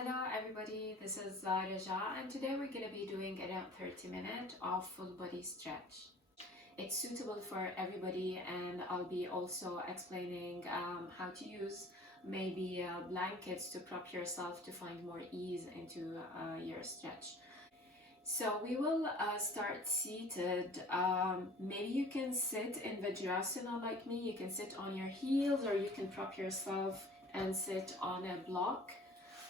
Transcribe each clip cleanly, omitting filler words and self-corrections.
Hello everybody, this is Raja and today we're going to be doing around 30 minutes of full body stretch. It's suitable for everybody and I'll be also explaining how to use maybe blankets to prop yourself to find more ease into your stretch. So we will start seated. Maybe you can sit in Vajrasana like me. You can sit on your heels or you can prop yourself and sit on a block,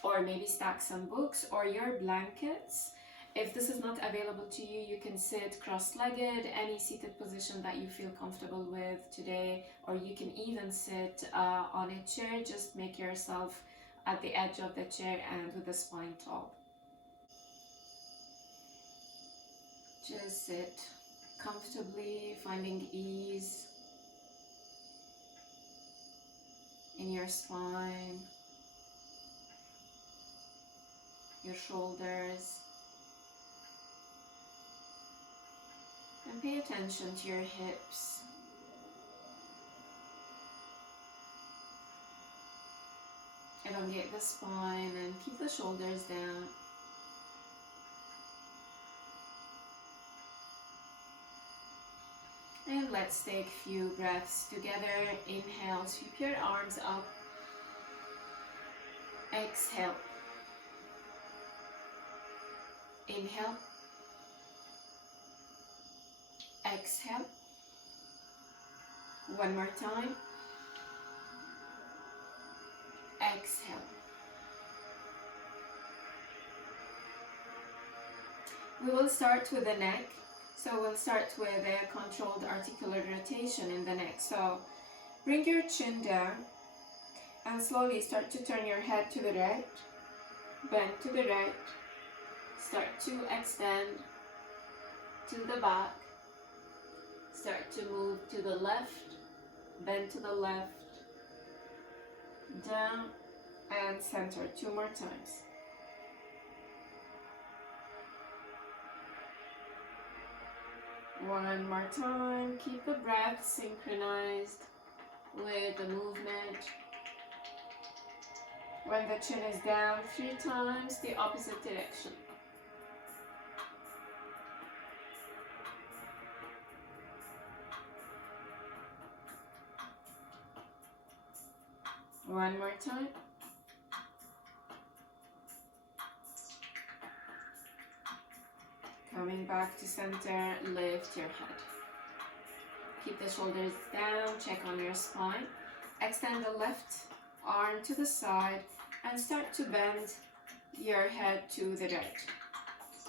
or maybe stack some books or your blankets. If this is not available to you, you can sit cross-legged, any seated position that you feel comfortable with today, or you can even sit on a chair. Just make yourself at the edge of the chair and with the spine tall. Just sit comfortably, finding ease in your spine, your shoulders, and pay attention to your hips. Elongate the spine and keep the shoulders down. And let's take a few breaths together. Inhale, sweep your arms up. Exhale. Inhale. Exhale. One more time. Exhale. We will start with the neck. So we'll start with a controlled articular rotation in the neck. So bring your chin down and slowly start to turn your head to the right, bend to the right, start to extend to the back, start to move to the left, bend to the left, down and center. 2 more times. One more time. Keep the breath synchronized with the movement. When the chin is down, 3 times the opposite direction. One more time. Coming back to center, lift your head. Keep the shoulders down, check on your spine. Extend the left arm to the side and start to bend your head to the right.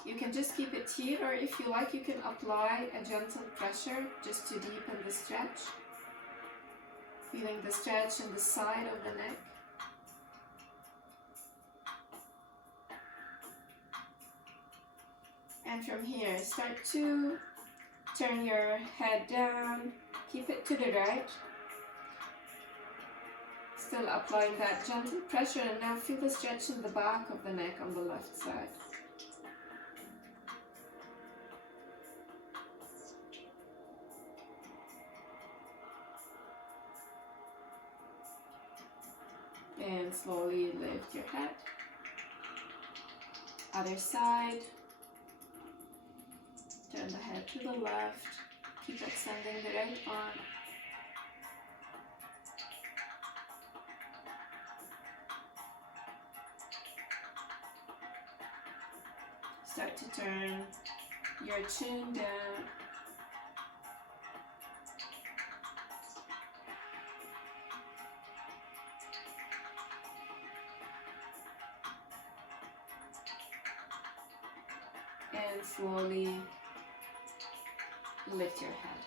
You can just keep it here, or if you like, you can apply a gentle pressure just to deepen the stretch. Feeling the stretch in the side of the neck. And from here, start to turn your head down, keep it to the right. Still applying that gentle pressure, and now feel the stretch in the back of the neck on the left side. And slowly lift your head. Other side. Turn the head to the left. Keep extending the right arm. Start to turn your chin down. And slowly lift your head.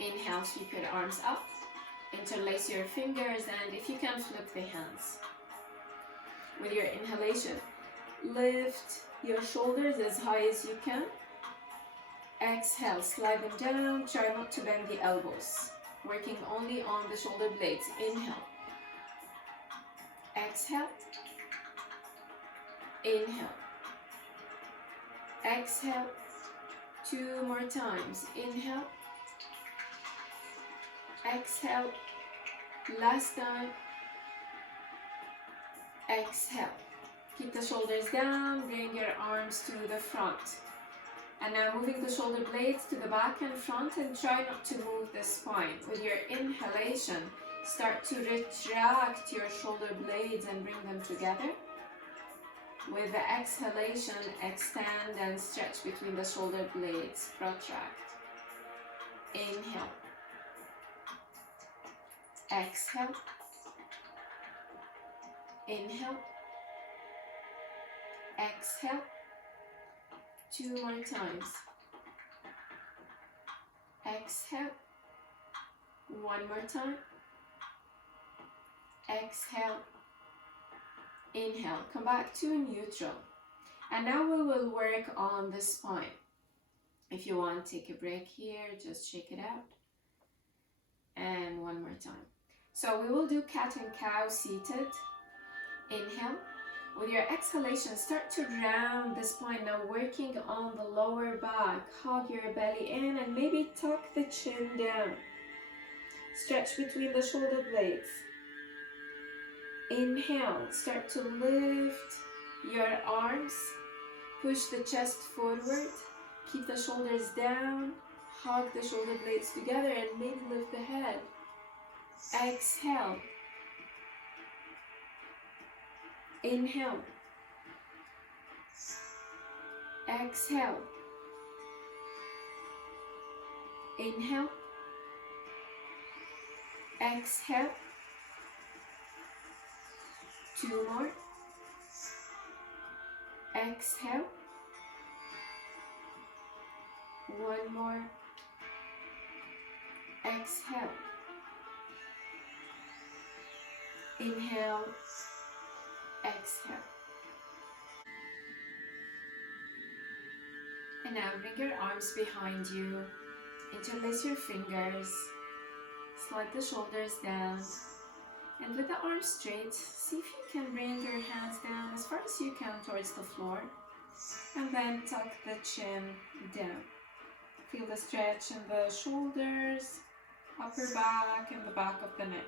Inhale, sweep your arms up. Interlace your fingers, and if you can, flip the hands. With your inhalation, lift your shoulders as high as you can. Exhale, slide them down. Try not to bend the elbows. Working only on the shoulder blades. Inhale. Exhale. Inhale. Exhale. 2 more times. Inhale. Exhale. Last time. exhale. Keep the shoulders down, bring your arms to the front. And now moving the shoulder blades to the back and front, and try not to move the spine. With your inhalation, start to retract your shoulder blades and bring them together. With the exhalation, extend and stretch between the shoulder blades, protract. Inhale. Exhale. Inhale. Exhale. 2 more times. Exhale. 1 more time. Exhale. Inhale. Come back to neutral. And now we will work on the spine. If you want, take a break here, just shake it out. And 1 more time. So we will do cat and cow seated. Inhale. With your exhalation, start to round the spine, now working on the lower back. Hug your belly in and maybe tuck the chin down. Stretch between the shoulder blades. Inhale, start to lift your arms. Push the chest forward. Keep the shoulders down. Hug the shoulder blades together and maybe lift the head. Exhale. Inhale. Exhale. Inhale. Exhale. 2 more. Exhale. 1 more. Exhale. Inhale. Exhale. And now bring your arms behind you. Interlace your fingers. Slide the shoulders down. And with the arms straight, see if you can bring your hands down as far as you can towards the floor. And then tuck the chin down. Feel the stretch in the shoulders, upper back, and the back of the neck.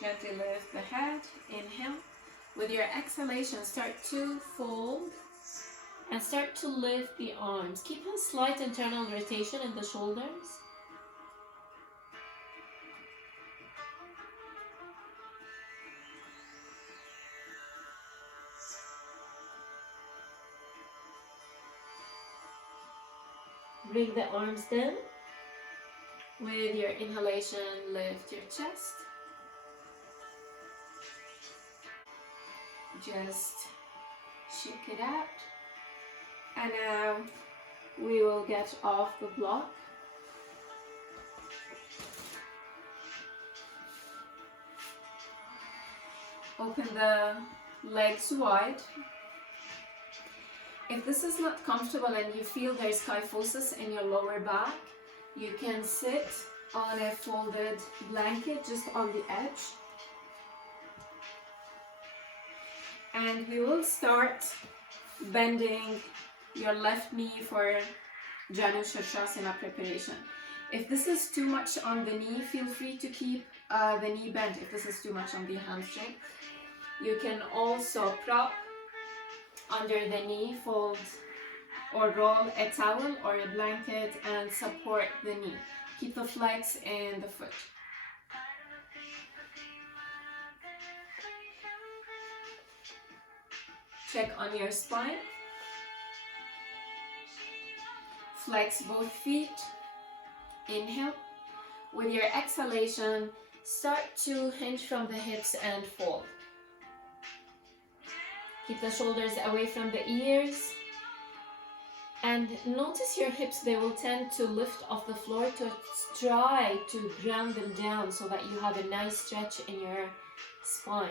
Gently lift the head. Inhale. With your exhalation, start to fold and start to lift the arms. Keep a slight internal rotation in the shoulders. Bring the arms down. With your inhalation, lift your chest. Just shake it out. And now we will get off the block. Open the legs wide. If this is not comfortable and you feel there's kyphosis in your lower back, you can sit on a folded blanket just on the edge. And we will start bending your left knee for Janu Shirshasana preparation. If this is too much on the knee, feel free to keep the knee bent if this is too much on the hamstring. You can also prop under the knee, fold or roll a towel or a blanket and support the knee. Keep the flex in the foot. Check on your spine. Flex both feet. Inhale. With your exhalation, start to hinge from the hips and fold. Keep the shoulders away from the ears. And notice your hips, they will tend to lift off the floor, to try to ground them down so that you have a nice stretch in your spine.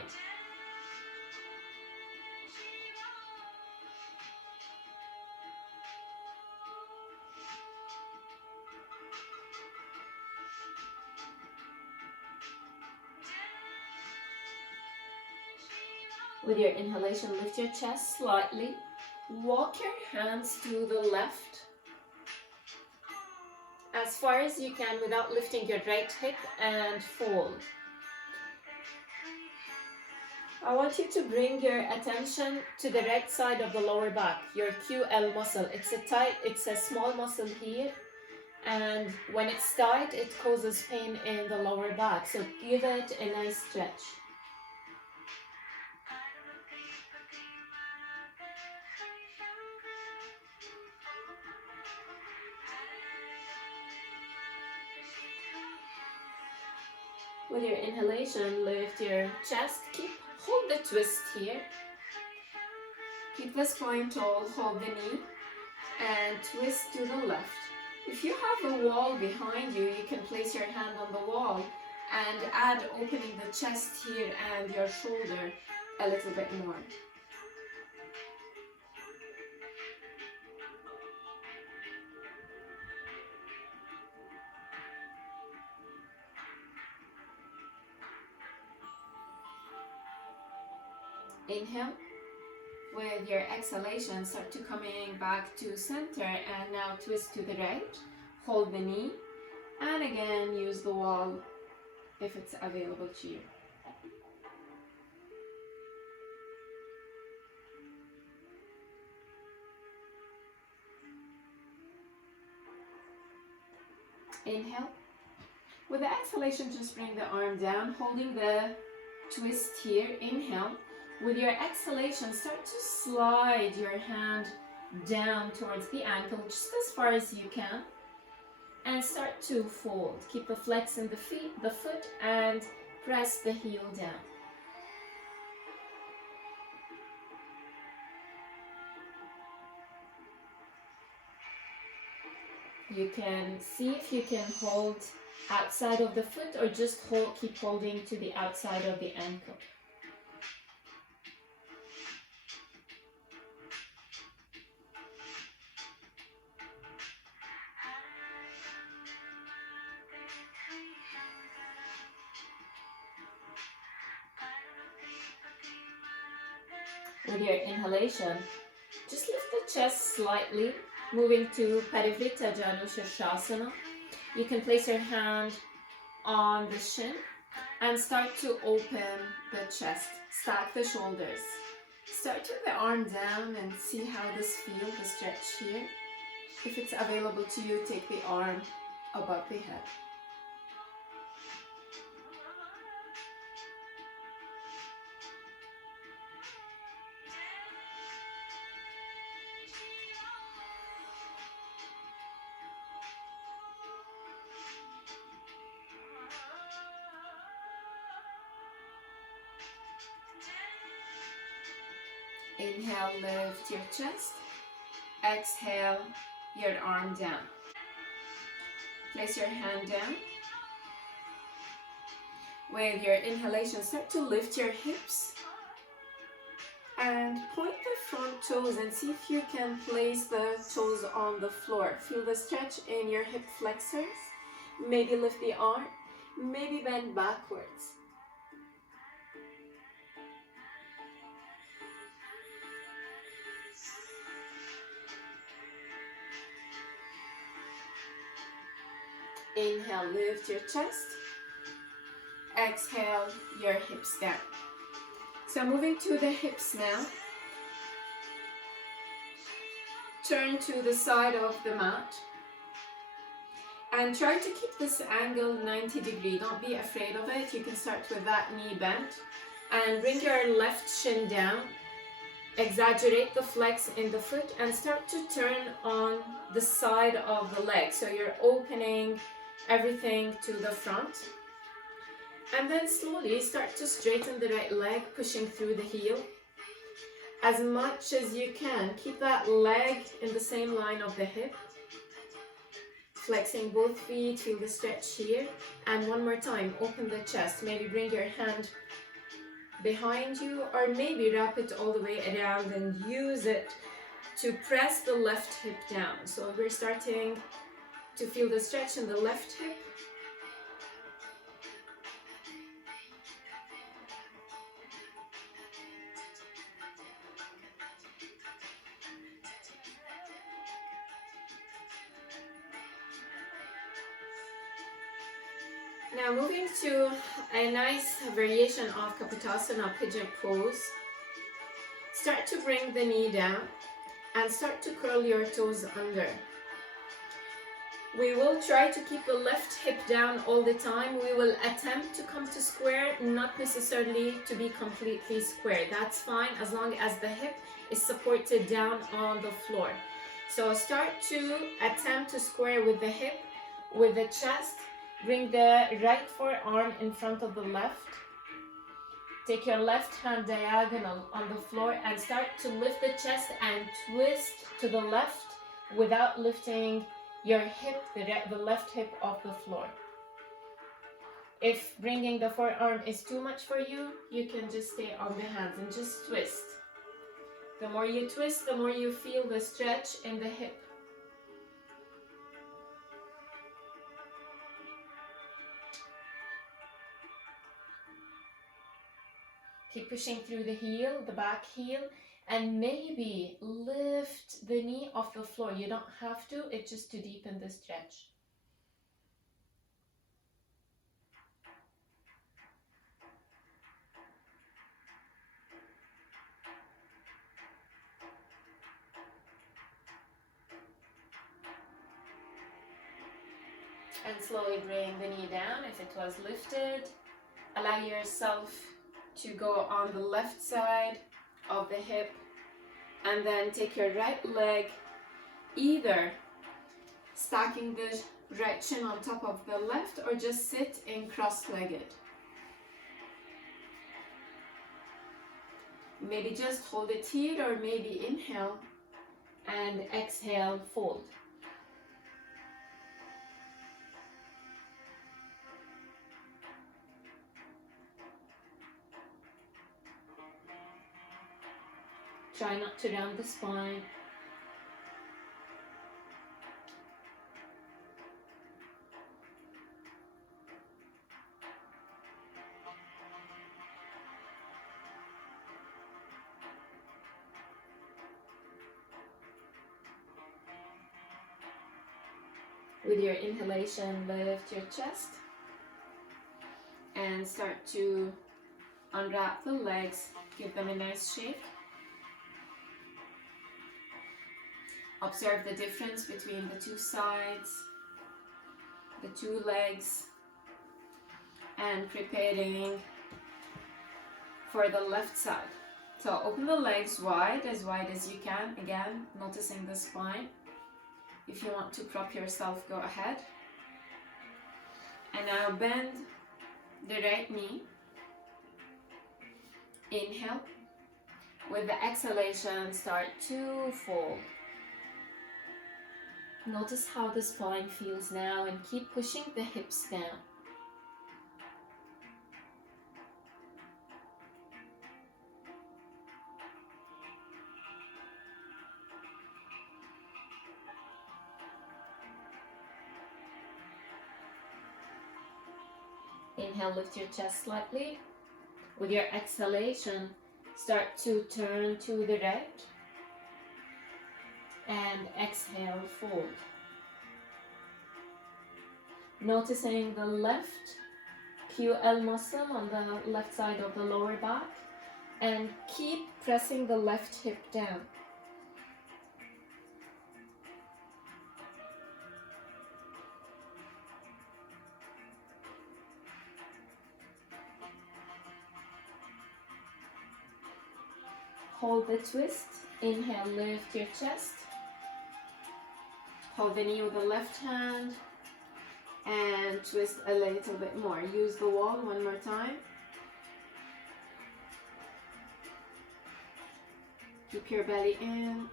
With your inhalation, lift your chest slightly. Walk your hands to the left as far as you can without lifting your right hip, and fold. I want you to bring your attention to the right side of the lower back, your QL muscle. It's a small muscle here, and when it's tight, it causes pain in the lower back. So give it a nice stretch. With your inhalation, lift your chest. Hold the twist here. Keep the spine tall, hold the knee, and twist to the left. If you have a wall behind you, you can place your hand on the wall and add opening the chest here and your shoulder a little bit more. Inhale. With your exhalation, start to coming back to center, and now twist to the right. Hold the knee, and again use the wall if it's available to you. Inhale. With the exhalation, just bring the arm down, holding the twist here. Inhale. With your exhalation, start to slide your hand down towards the ankle, just as far as you can, and start to fold. Keep the flex in the foot, and press the heel down. You can see if you can hold outside of the foot, or just keep holding to the outside of the ankle. With your inhalation, just lift the chest slightly, moving to Parivrtta Janu Shirshasana. You can place your hand on the shin and start to open the chest. Stack the shoulders. Start with the arm down and see how this feels, the stretch here. If it's available to you, take the arm above the head. Inhale, lift your chest. Exhale, your arm down. Place your hand down. With your inhalation, start to lift your hips and point the front toes and see if you can place the toes on the floor. Feel the stretch in your hip flexors. Maybe lift the arm, maybe bend backwards. Inhale, lift your chest. Exhale, your hips down. So moving to the hips now. Turn to the side of the mat. And try to keep this angle 90 degrees. Don't be afraid of it. You can start with that knee bent. And bring your left shin down. Exaggerate the flex in the foot and start to turn on the side of the leg. So you're opening everything to the front. And then slowly start to straighten the right leg, pushing through the heel. As much as you can, keep that leg in the same line of the hip. Flexing both feet, feel the stretch here. And one more time, open the chest. Maybe bring your hand behind you, or maybe wrap it all the way around and use it to press the left hip down. So we're starting to feel the stretch in the left hip. Now moving to a nice variation of Kapotasana pigeon pose. Start to bring the knee down and start to curl your toes under. We will try to keep the left hip down all the time. We will attempt to come to square, not necessarily to be completely square. That's fine as long as the hip is supported down on the floor. So start to attempt to square with the hip, with the chest. Bring the right forearm in front of the left. Take your left hand diagonal on the floor and start to lift the chest and twist to the left without lifting your hip, the left hip off the floor. If bringing the forearm is too much for you, you can just stay on the hands and just twist. The more you twist, the more you feel the stretch in the hip. Keep pushing through the heel, the back heel, and maybe lift the knee off the floor. You don't have to, it's just to deepen the stretch. And slowly bring the knee down if it was lifted. Allow yourself to go on the left side of the hip, and then take your right leg, either stacking the right shin on top of the left or just sit in cross-legged. Maybe just hold it here, or maybe inhale and exhale, fold. Try not to round the spine. With your inhalation, lift your chest and start to unwrap the legs, give them a nice shake. Observe the difference between the two sides, the two legs, and preparing for the left side. So open the legs wide as you can. Again, noticing the spine. If you want to prop yourself, go ahead. And now bend the right knee. Inhale. With the exhalation, start to fold. Notice how the spine feels now and keep pushing the hips down. Inhale, lift your chest slightly. With your exhalation, start to turn to the right. And exhale, fold. Noticing the left QL muscle on the left side of the lower back, and keep pressing the left hip down. Hold the twist. Inhale, lift your chest. Hold the knee with the left hand and twist a little bit more. Use the wall one more time. Keep your belly in.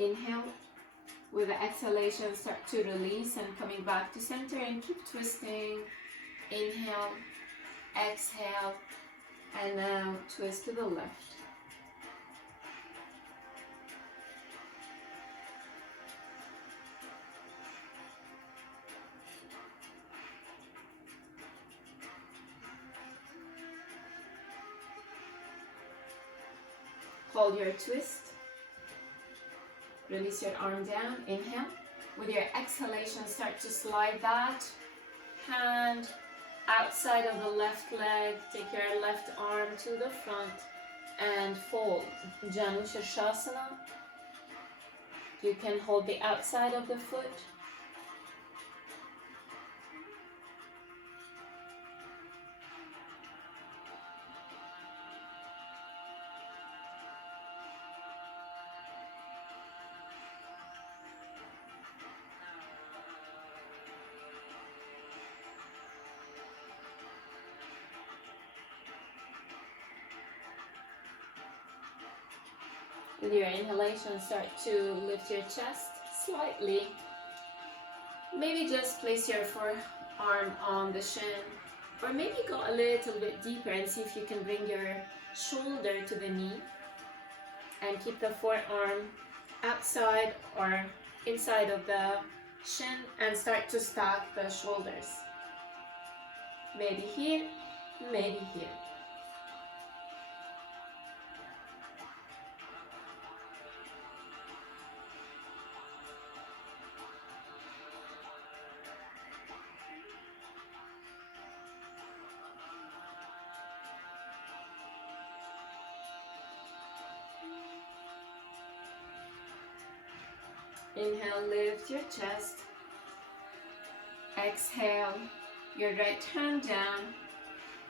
Inhale. With the exhalation, start to release and coming back to center, and keep twisting. Inhale. Exhale, and now twist to the left. Hold your twist. Release your arm down. Inhale. With your exhalation, start to slide that hand outside of the left leg. Take your left arm to the front and fold. Janushirshasana. You can hold the outside of the foot. With your inhalation, start to lift your chest slightly. Maybe just place your forearm on the shin, or maybe go a little bit deeper and see if you can bring your shoulder to the knee and keep the forearm outside or inside of the shin and start to stack the shoulders. Maybe here, maybe here. Inhale, lift your chest. Exhale, your right hand down.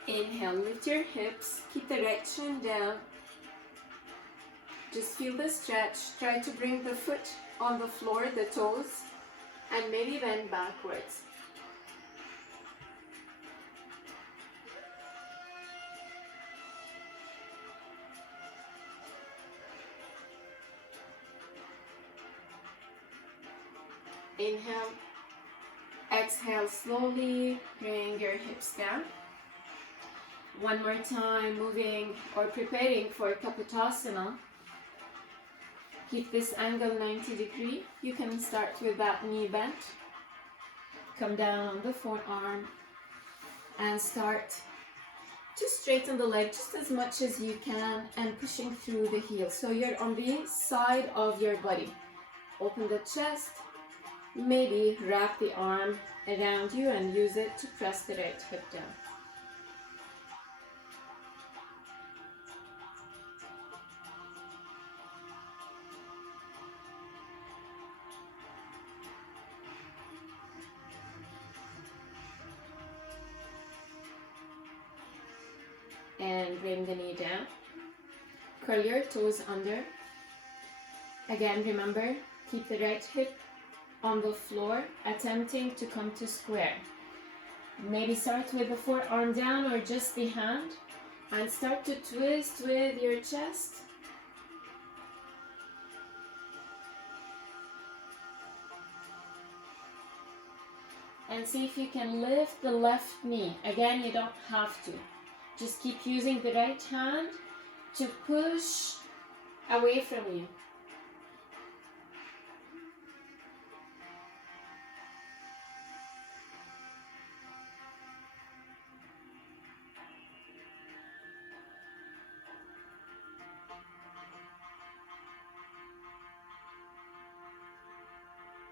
Inhale, lift your hips. Keep the right shin down. Just feel the stretch. Try to bring the foot on the floor, the toes, and maybe bend backwards. Inhale, exhale slowly, bring your hips down. One more time, moving or preparing for Kapotasana. Keep this angle 90 degrees. You can start with that knee bent. Come down on the forearm and start to straighten the leg just as much as you can and pushing through the heel. So you're on the side of your body. Open the chest. Maybe wrap the arm around you and use it to press the right hip down. And bring the knee down. Curl your toes under. Again, remember, keep the right hip on the floor, attempting to come to square. Maybe start with the forearm down or just the hand and start to twist with your chest. And see if you can lift the left knee. Again, you don't have to. Just keep using the right hand to push away from you.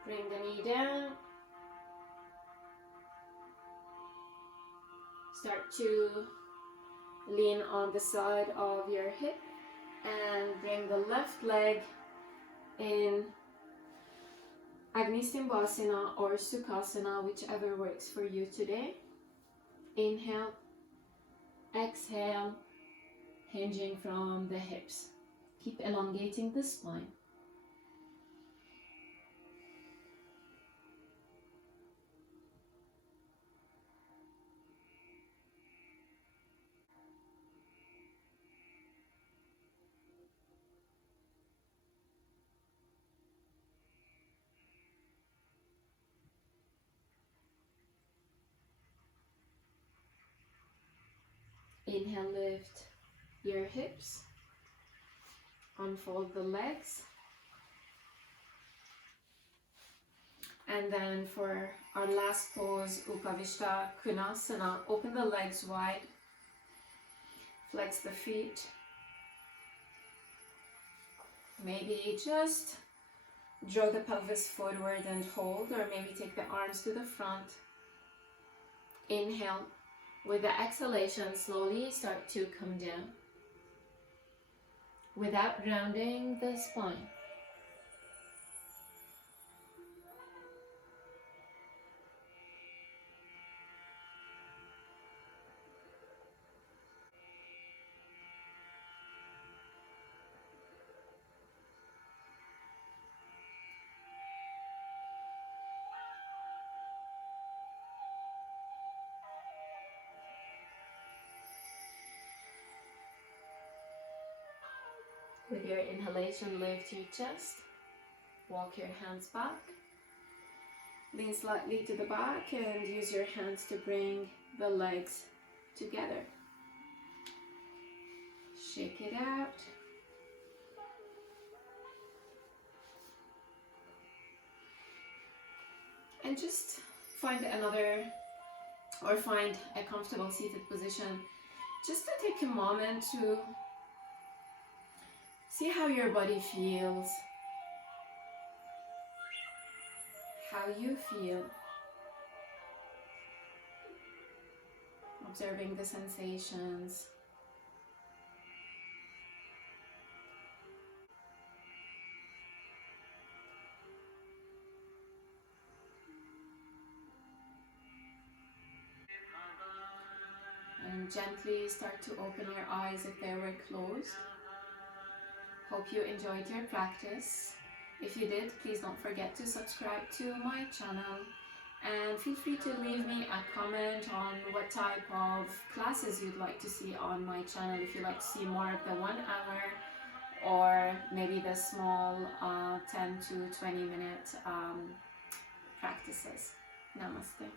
Bring the knee down. Start to lean on the side of your hip and bring the left leg in Agnistimbhasana or Sukhasana, whichever works for you today. Inhale, exhale, hinging from the hips. Keep elongating the spine. Inhale, lift your hips, unfold the legs, and then for our last pose, Upavishta Konasana, open the legs wide, flex the feet, Maybe just draw the pelvis forward and hold, or maybe take the arms to the front. Inhale. With the exhalation, slowly start to come down without rounding the spine. With your inhalation, lift your chest. Walk your hands back. Lean slightly to the back and use your hands to bring the legs together. Shake it out. And just find find a comfortable seated position. Just to take a moment to see how your body feels, how you feel, observing the sensations. And gently start to open your eyes if they were closed. Hope you enjoyed your practice. If you did, please don't forget to subscribe to my channel, and feel free to leave me a comment on what type of classes you'd like to see on my channel. If you'd like to see more of the 1 hour or maybe the small 10 to 20 minute practices. Namaste.